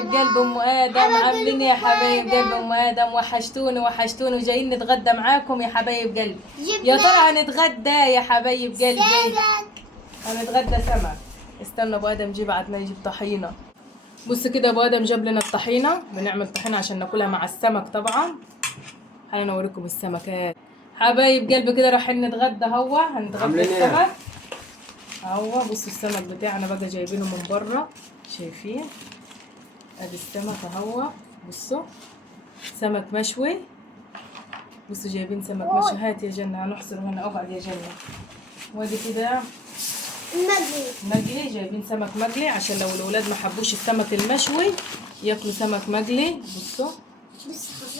حبايب قلب ام ادم، عاملين يا حبايب قلب ام ادم؟ وحشتوني وحشتوني، وجايين نتغدى معاكم يا حبايب قلبي. يا ترى هنتغدى يا حبايب قلبي؟ هنتغدى سمك. استنى ابو ادم جيب عدنا يجيب طحينه. بص كده ابو ادم جاب لنا الطحينه، بنعمل طحينه عشان ناكلها مع السمك طبعا. خلينا اوريكم السمكات حبايب قلبي كده. رايحين نتغدى هنتغدى السمك بصوا السمك بتاعنا بقى جايبينه من بره، شايفين؟ ادي السمك بصوا سمك مشوي. بصوا جايبين سمك مشوي. هات يا جنة، هنحصر هنا، اقعد يا جنة. وادي كده مقلي، جايبين سمك مقلي عشان لو الاولاد ما حبوش السمك المشوي ياكلوا سمك مقلي. بصوا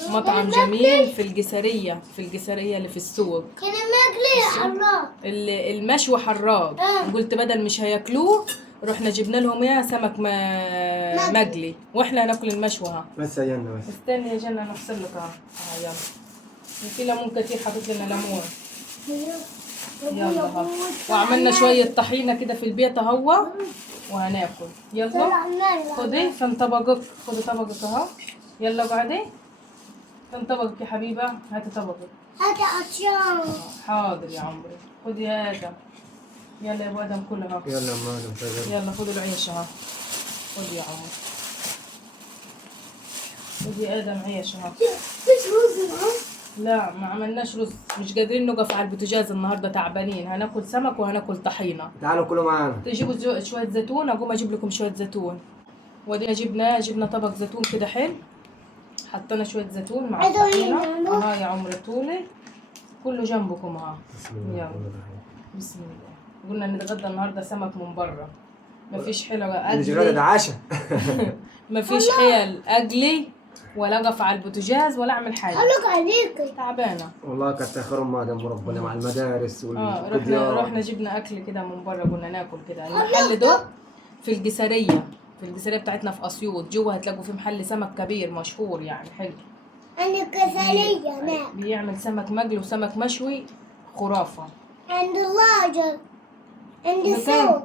مطعم جميل في الجسرية اللي في السوق. كان مقلي حراق، المشوي حراق. قلت بدل مش هياكلوه رحنا جبنا لهم اياه سمك مقلي، واحنا هناكل المشوي. بس يا جنة بس. استني يا جنة نغسل لك يلا. في ليمون كتير، حطيت لنا ليمون. يلا وعملنا شوية طحينة كده في البيت وهناكل. يلا خدي فين طبقك، خدي طبقك يلا اقعدي. فين طبقك يا حبيبة؟ هاتي طبقك. هاتي عطشان. حاضر يا عمري، خدي يا ادم. يلا يا ابو ادم كلها. يلا يا ادم. يلا خدوا العيش خدي يا عمري. خدي يا ادم عيش فيش رز معاه؟ لا ما عملناش رز، مش قادرين نقف على البوتاجاز النهارده، تعبانين. هناكل سمك وهناكل طحينه. تعالوا كلوا معانا. تجيبوا شويه زيتون، اقوم اجيب لكم شويه زيتون. ودينا جبنا طبق زيتون كده حلو، حطينا شويه زيتون مع الطحينه. يا عمري طولي كله جنبكم يلا بسم الله. قلنا نتغدى النهارده سمك من بره، مفيش حلوه اقلي ده عشاء. مفيش حيل اقلي ولا اقف على البوتاجاز ولا اعمل حاجه. خلوك عليك تعبانه والله كتر خيرهم ما دام ربنا مع المدارس رحنا جبنا اكل كده من بره، قلنا ناكل كده. المحل ده في الجسريه بتاعتنا في اسيوط، جوا هتلاقوا في محل سمك كبير مشهور يعني حلو. عند الجسرية هناك بيعمل سمك مقلي وسمك مشوي خرافه. عند اللاجر عند السوق.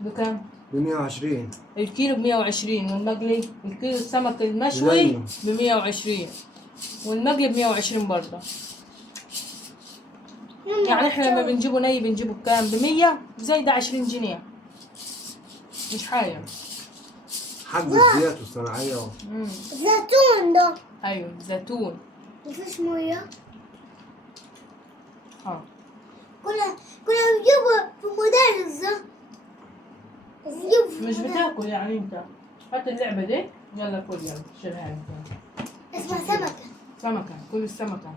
بكام؟ ب 120 الكيلو ب 120، والمقلي الكيلو السمك المشوي ب 120 والمقلي ب 120 برضه. يعني احنا لما بنجيبه ني بنجيبه بكام؟ ب 100 زايده 20 جنيه، مش حاجه. حق الزيت والصناعيه زيتون ده. ايوه زيتون. مفيش ميه. كنا بنجيبه في المدارس ده. مش بتاكل يعني انت؟ هات اللعبه دي يلا كل يلا شيلها انت. اسمها سمكه كل السمكه.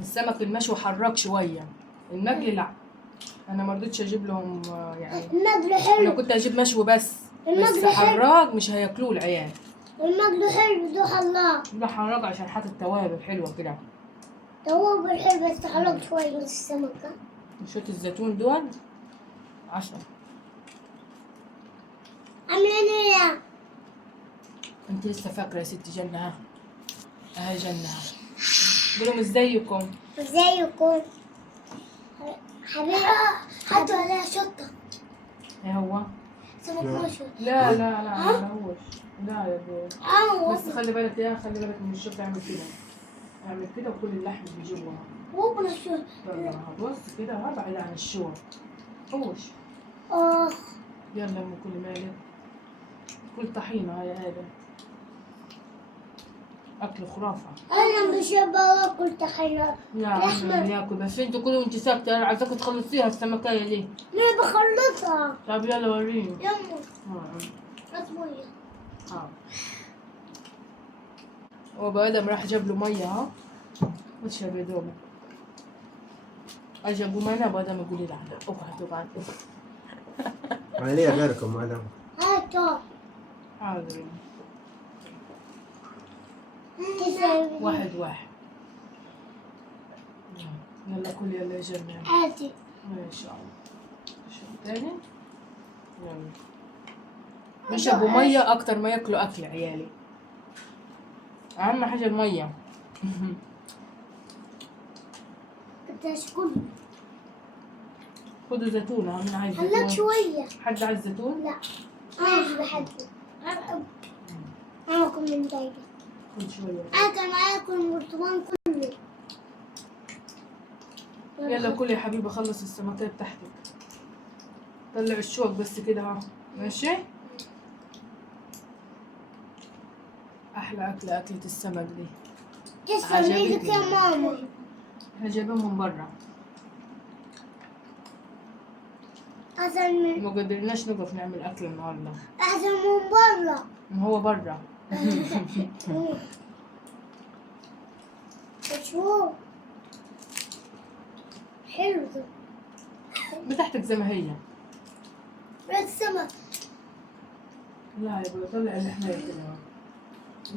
السمك المشوي حراك شويه، المقلي لا. انا ما رضيتش اجيب لهم يعني. المقلي حلو. انا كنت اجيب مشوي بس حراق مش هياكلوه العيال. المقلي حلو ده حراق. ده حراق عشان حاطط توابل حلوه كده. توابل حلو بس حراق شويه من السمكه. شويه الزيتون دول 10. عاملين ايه؟ انت لسه فاكره يا ست جنة؟ اهي جنة. قولوا ازيكم؟ ازيكم حبيبي؟ حطوا عليها شطه. ايه هو؟ سمك مشوي. لا ما هوش. لا يا بيه. بس خلي بالك خلي بالك من الشطه. اعمل كده وكل اللحم بيجيبوها. هو من الشطه. بص كده بعيد عن الشوى. هوش. يلا ام كل مالك. كل طحينه يا ادم. اكل خرافه. انا مش باكل طحينه. لا احنا بناكل بس انتوا كلوا وانت ساكته. انا عايزاكم تخلصيها السمكايه دي. ليه بخلصها؟ طب يلا وريني. يلا هات ميه. وابو ادم راح جاب له ميه واشرب يا دوبك. اجي اقوم انا ابو ادم يقول لي لا اقعد. انا ليه غيركم ادم؟ هاتوا. حاضر. 1 يلا كل يلا يا جنة. هاتي. ما شاء الله. شوف تاني. يلا. يشربوا ميه اكتر ما ياكلوا اكل عيالي. اهم حاجه الميه. بتشكل. خدوا زيتون. انا عايز خلاك زيتون. شويه. حد عايز زيتون؟ لا انا مش بحبه. اكل من دايرة. كل شوية. انا كان اكل البرطمان كله. يلا كل يا حبيبي، خلص السمكية بتاعتك. طلع الشوك بس كده اهو، ماشي؟ أحلى أكلة أكلة السمك دي. تسلم ايدك يا ماما. احنا جايبينهم من برا، احسن من ما قدرناش نقف نعمل أكل النهاردة. احسن من برا. ما هو برا. شوف حلو ده. بتاعتك زي ما هي. بس سمك. لا يا ابوي، طلع الحماية كده اهو.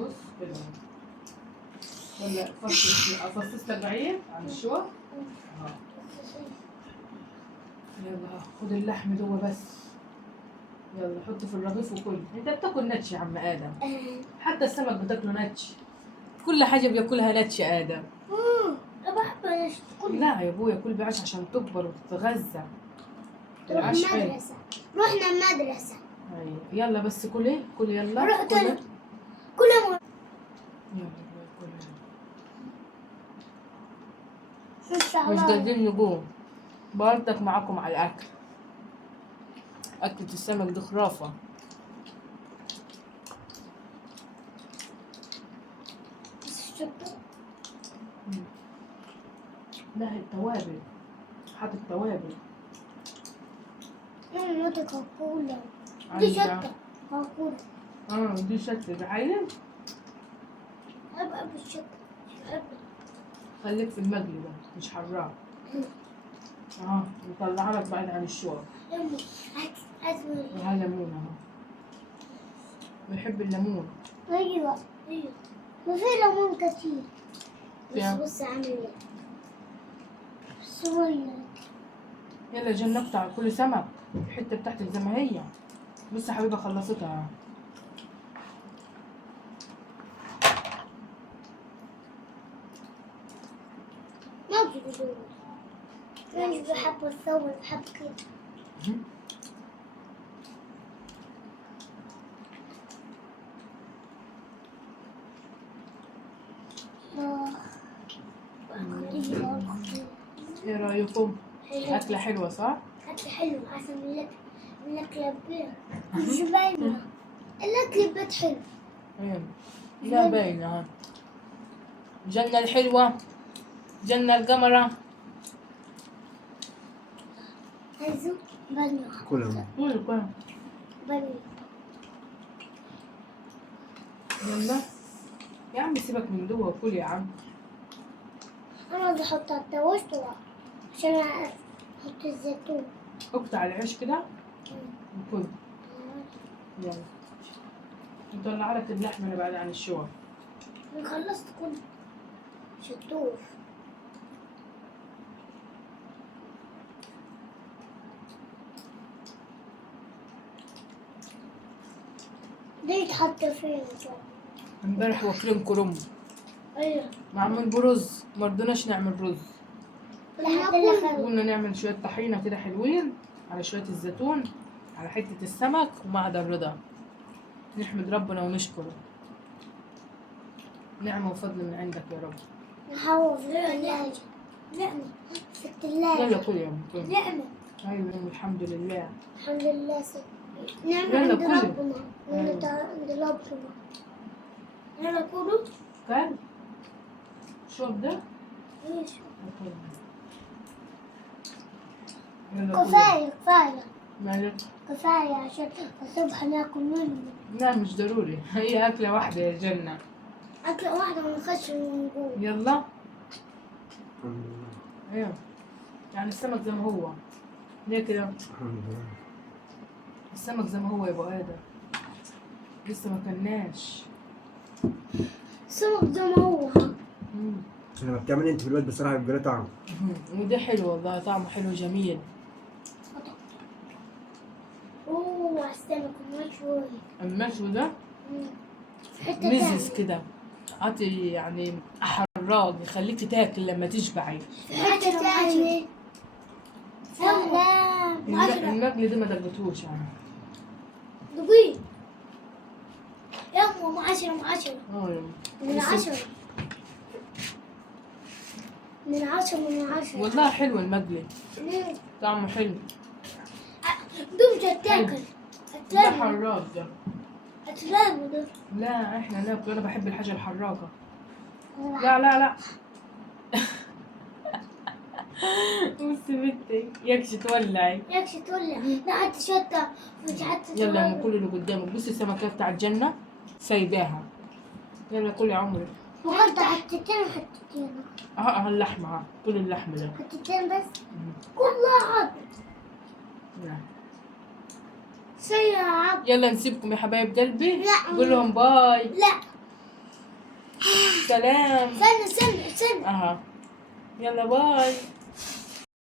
بص كده اهو. طلع فصص لك بعيد عن الشوك. اهو. يلا خد اللحم دوه بس. يلا حطه في الرغيف وكل. انت بتاكل نتش يا عم ادم، حتى السمك بتاكله نتش، كل حاجه بياكلها نتش يا ادم. بحب كل. لا يا ابويا، كل بعيش عشان تكبر وتتغذى. تروح العيش حلو. المدرسة. رحنا المدرسة. ايوه يلا بس كلي كلي يلا. رحت كلي. أنا. كل مرة. يلا كلي. إن شاء مش الله. قادرين نقوم، برضك معاكم على الاكل. اكلة السمك دي خرافة. لا هي التوابل، حاطط توابل. نوتي كاكولا. دي شطة كاكولا. دي شكل عايز. أبقى بالشطة. خليك في المقلي ده مش حراق. نطلع لك بعيد عن الشوك. وهذا ليمون اهو، بيحب الليمون. ايوه وفي ليمون كتير. فيها. بص عامل ايه صغير. يلا جن نقطع كل سمك الحته بتاعتك زي ما هي. بص يا حبيبه خلصتها. ما بيقولوا أنا مش بحب أصور، بحب كده. ايه رايكم؟ اكله حلوه صح؟ أكل حلو أحسن من الأكل البيت. مش باينة. الأكل البيت حلو. ايه لا باينه ها. جنة الحلوه، جنة القمره. عايزو بني. كلهم. كل بني. يلا يا عم سيبك من دوا وكل يا عم. أنا بحط التوست عشان أحط الزيتون. اقطع العيش كده وكل. يلا نطلع لك اللحمه اللي بعد عن الشوى. أنا خلصت كله. شطور. ده يتحط فين؟ امبارح واكلين كرنب أيوه. معمول برز، مرضناش نعمل رز. قلنا نعمل شويه طحينه كده حلوين على شويه الزيتون على حته السمك ومعدن الرضا. نحمد ربنا ونشكره، نعمه وفضل من عندك يا رب. نحاول في الثلاجة. نعمة في الثلاجة. يلا كل يوم كل. نعمة. ايوه الحمد لله. الحمد لله نعمة يلا عند كل. ربنا. عند ربنا. يلا كله. كل شوف ده. ايش؟ يلا كل. كفاية مالك؟ كفاية عشان الصبح ناكل منه. لا مش ضروري، هي أكلة واحدة يا جنة. أكلة واحدة ونخش من جوه. يلا. الحمد لله. ايوه يعني السمك زي ما هو. ليه كده؟ الحمد لله. السمك زي ما هو يا ابو ادم، لسه ما كلناش. السمك زي ما هو. لما بتعمل انت في البيت بصراحه بيبقى له طعم. وده حلو والله، طعمه حلو جميل. اوه السمك المشوي. المشوي ده في حتة مزز تانية. كده، عطي يعني حراق يخليكي تاكل لما تشبعي. في حتة تانية. سلام. المقلي ده ما دقتهوش يعني. دقيق. يا أمه مع 10 من 10 اه من 10 من 10 من 10. والله حلو المقلي، مم. طعمه حلو. دوب تاكل. ده اتلاموا حراق ده. اتلاموا ده. لا احنا ناكل، انا بحب الحاجه الحراقه. لا لا لا. بصي بنتي يكش تولعي. ياكش تولع. لا حتى شطة مش حتى يلا يا ام كل اللي قدامك. بصي السمكه بتاع الجنه سايباها. يلا كل يا عمري. وحتى حتتين وحتتين. اه اللحمه، ها كل اللحم ده. حتتين بس. والله عض. لا. سيء عض. يلا نسيبكم يا حبايب قلبي. لا. قول لهم باي. لا. سلام. استنى. اها يلا باي.